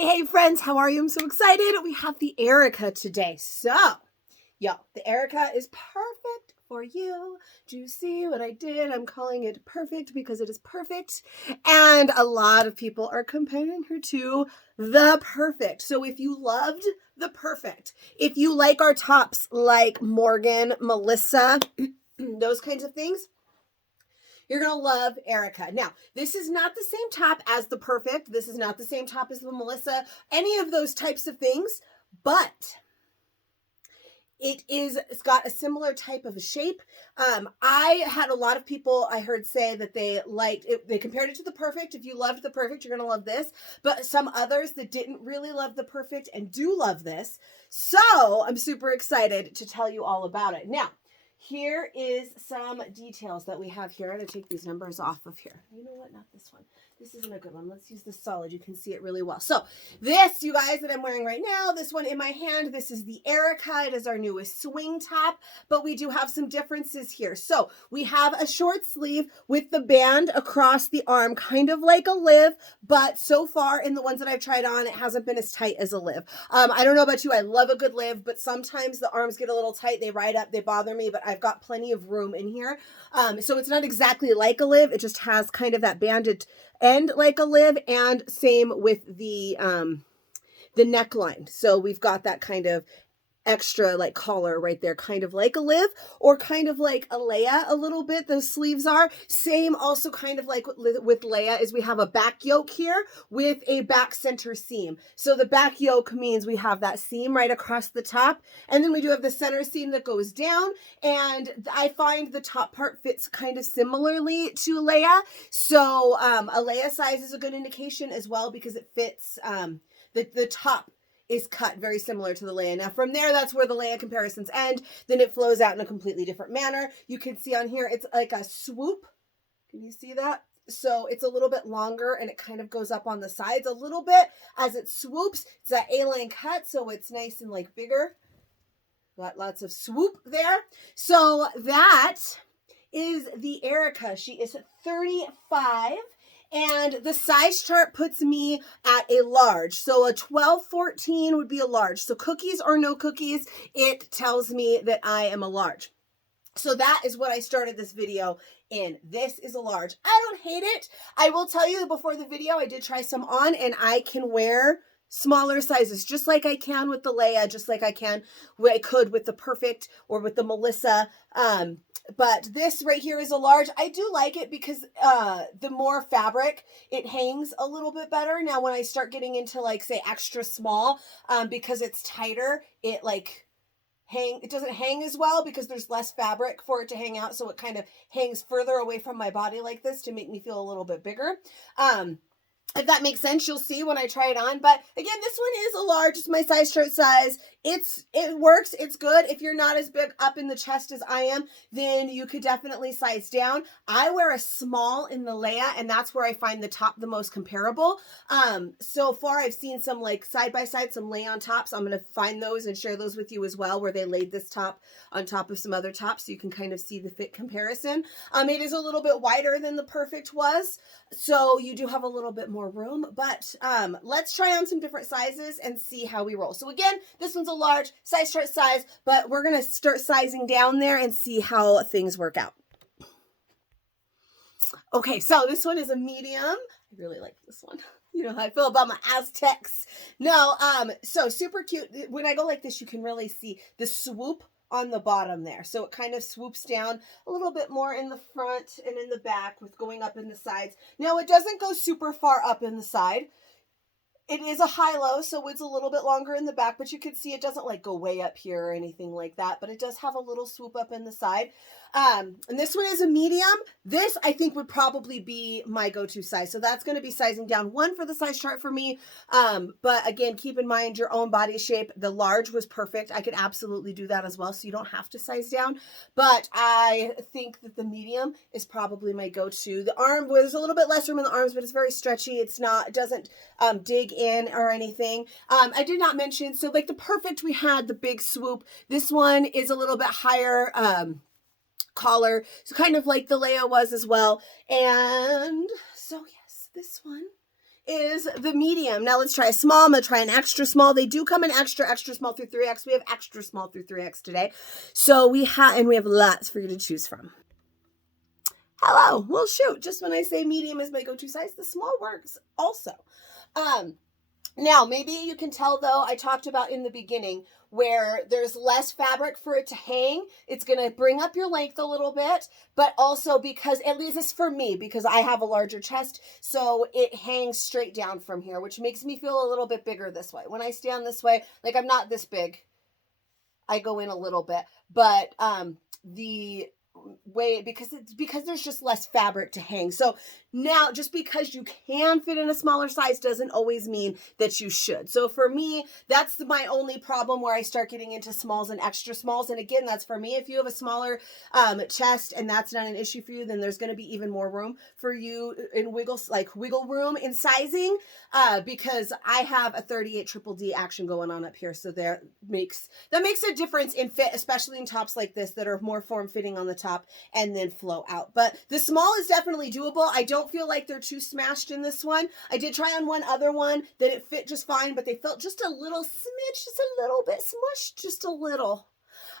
Hey friends, how are you? I'm so excited. We have the Erika today. So, the Erika is perfect for you. Do you see what I did? I'm calling it perfect because it is perfect. And a lot of people are comparing her to the perfect. So if you loved the perfect, if you like our tops like Morgan, Melissa, those kinds of things, you're going to love Erika. Now, this is not the same top as the perfect. This is not the same top as the Melissa, any of those types of things, but it's got a similar type of a shape. I had a lot of people I heard say that they liked it. They compared it to the perfect. If you loved the perfect, you're going to love this. But some others that didn't really love the perfect and do love this. So I'm super excited to tell you all about it. Now, here is some details that we have here. I'm going to take these numbers off of here. You know what? Not this one. This isn't a good one. Let's use this solid. You can see it really well. So this, you guys, that I'm wearing right now, this one in my hand, this is the Erika. It is our newest swing top, but we do have some differences here. So we have a short sleeve with the band across the arm, kind of like a liv, but so far in the ones that I've tried on, it hasn't been as tight as a liv. I don't know about you. I love a good liv, but sometimes the arms get a little tight. They ride up, they bother me, but I've got plenty of room in here. So it's not exactly like a liv. It just has kind of that banded end like a liv, and same with the neckline. So we've got that kind of extra like collar right there, kind of like a liv, or kind of like a Leia a little bit. Those sleeves are same. Also kind of like with Leia is we have a back yoke here with a back center seam. So the back yoke means we have that seam right across the top, and then we do have the center seam that goes down, and I find the top part fits kind of similarly to Leia. So a Leia size is a good indication as well because it fits the top is cut very similar to the Leia. Now from there, that's where the Leia comparisons end. Then it flows out in a completely different manner. You can see on here, it's like a swoop. Can you see that? So it's a little bit longer and it kind of goes up on the sides a little bit as it swoops. It's that A-line cut, so it's nice and like bigger. Got lots of swoop there. So that is the Erika. She is 35. And the size chart puts me at a large. So a 12-14 would be a large. So cookies or no cookies, it tells me that I am a large. So that is what I started this video in. This is a large. I don't hate it. I will tell you that before the video, I did try some on, and I can wear smaller sizes, just like I can with the Leia, just like I could with the perfect or with the Melissa. But this right here is a large. I do like it because the more fabric, it hangs a little bit better. Now, when I start getting into like, say, extra small, because it's tighter, it doesn't hang as well because there's less fabric for it to hang out. So it kind of hangs further away from my body like this to make me feel a little bit bigger. If that makes sense, you'll see when I try it on. But again, this one is a large. It's my size shirt size. It works. It's good. If you're not as big up in the chest as I am, then you could definitely size down. I wear a small in the Leia, and that's where I find the top the most comparable. So far, I've seen some like side by side, some lay on tops. I'm going to find those and share those with you as well, where they laid this top on top of some other tops, so you can kind of see the fit comparison. It is a little bit wider than the perfect was, so you do have a little bit more room. But let's try on some different sizes and see how we roll. So again, this one's a large, size chart size, but we're going to start sizing down there and see how things work out. Okay, so this one is a medium. I really like this one. You know how I feel about my Aztecs. No, so super cute. When I go like this, you can really see the swoop on the bottom there. So it kind of swoops down a little bit more in the front and in the back with going up in the sides. Now it doesn't go super far up in the side. It is a high-low, so it's a little bit longer in the back, but you can see it doesn't like go way up here or anything like that, but it does have a little swoop up in the side. And this one is a medium. This, I think, would probably be my go-to size. So that's going to be sizing down 1 for the size chart for me. But again, keep in mind your own body shape. The large was perfect. I could absolutely do that as well, so you don't have to size down. But I think that the medium is probably my go-to. The arm, well, there's a little bit less room in the arms, but it's very stretchy. It doesn't dig in or anything. I did not mention, so like the perfect, we had the big swoop. This one is a little bit higher collar, so kind of like the Leia was as well. And so yes, this one is the medium. Now let's try a small. I'm going to try an extra small. They do come in extra small through 3X. We have extra small through 3X today. So we have lots for you to choose from. Hello. Well, shoot. Just when I say medium is my go-to size, the small works also. Now, maybe you can tell, though, I talked about in the beginning where there's less fabric for it to hang. It's going to bring up your length a little bit, but also because, at least it's for me, because I have a larger chest, so it hangs straight down from here, which makes me feel a little bit bigger this way. When I stand this way, like I'm not this big, I go in a little bit, but the way, because there's just less fabric to hang. So now, just because you can fit in a smaller size doesn't always mean that you should. So for me, that's my only problem where I start getting into smalls and extra smalls. And again, that's for me. If you have a smaller chest and that's not an issue for you, then there's going to be even more room for you in wiggle room in sizing, because I have a 38 triple D action going on up here. So that makes a difference in fit, especially in tops like this that are more form fitting on the top and then flow out. But the small is definitely doable. I don't feel like they're too smashed in this one. I did try on one other one that it fit just fine, but they felt just a little smidge, just a little bit smushed, just a little.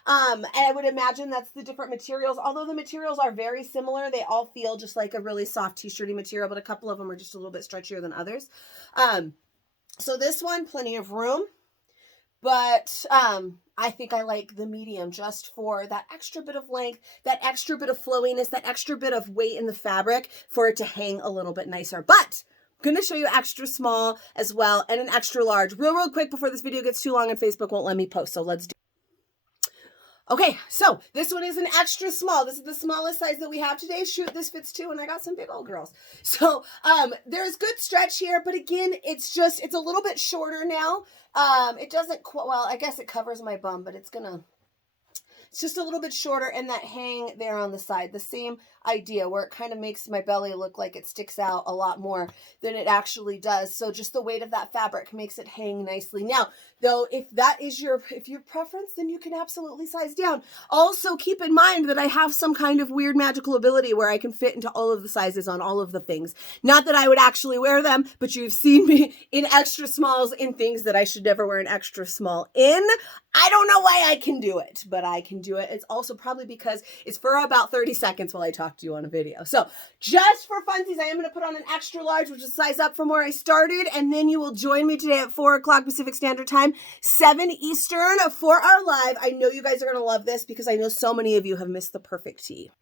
And I would imagine that's the different materials. Although the materials are very similar, they all feel just like a really soft t-shirty material, but a couple of them are just a little bit stretchier than others. So this one, plenty of room. But I think I like the medium just for that extra bit of length, that extra bit of flowiness, that extra bit of weight in the fabric for it to hang a little bit nicer. But I'm going to show you extra small as well and an extra large real quick before this video gets too long and Facebook won't let me post. So let's do. Okay, so this one is an extra small. This is the smallest size that we have today. Shoot, this fits too, and I got some big old girls. So there's good stretch here, but again, it's a little bit shorter now. It doesn't quite, well, I guess it covers my bum, but it's just a little bit shorter, and that hang there on the side. The same idea where it kind of makes my belly look like it sticks out a lot more than it actually does. So just the weight of that fabric makes it hang nicely. Now, though, if that is your preference, then you can absolutely size down. Also, keep in mind that I have some kind of weird magical ability where I can fit into all of the sizes on all of the things. Not that I would actually wear them, but you've seen me in extra smalls in things that I should never wear an extra small in. I don't know why I can do it, but I can do it. It's also probably because it's for about 30 seconds while I talk to you on a video. So just for funsies, I am going to put on an extra large, which is size up from where I started. And then you will join me today at 4 o'clock Pacific Standard Time, 7 Eastern for our live. I know you guys are going to love this because I know so many of you have missed the perfect tee.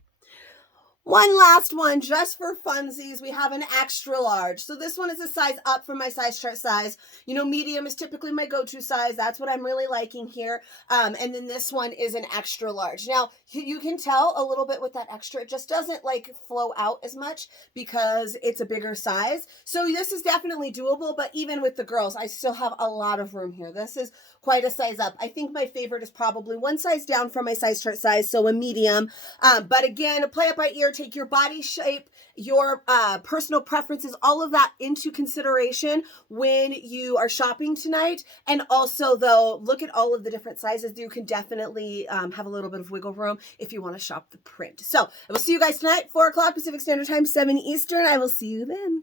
One last one, just for funsies, we have an extra large. So this one is a size up from my size chart size. You know, medium is typically my go-to size. That's what I'm really liking here. And then this one is an extra large. Now, you can tell a little bit with that extra. It just doesn't like flow out as much because it's a bigger size. So this is definitely doable, but even with the girls, I still have a lot of room here. This is quite a size up. I think my favorite is probably one size down from my size chart size, so a medium. But again, play it by ear, take your body shape, your personal preferences, all of that into consideration when you are shopping tonight. And also, though, look at all of the different sizes. You can definitely have a little bit of wiggle room if you want to shop the print. So I will see you guys tonight, 4 o'clock Pacific Standard Time, 7 Eastern. I will see you then.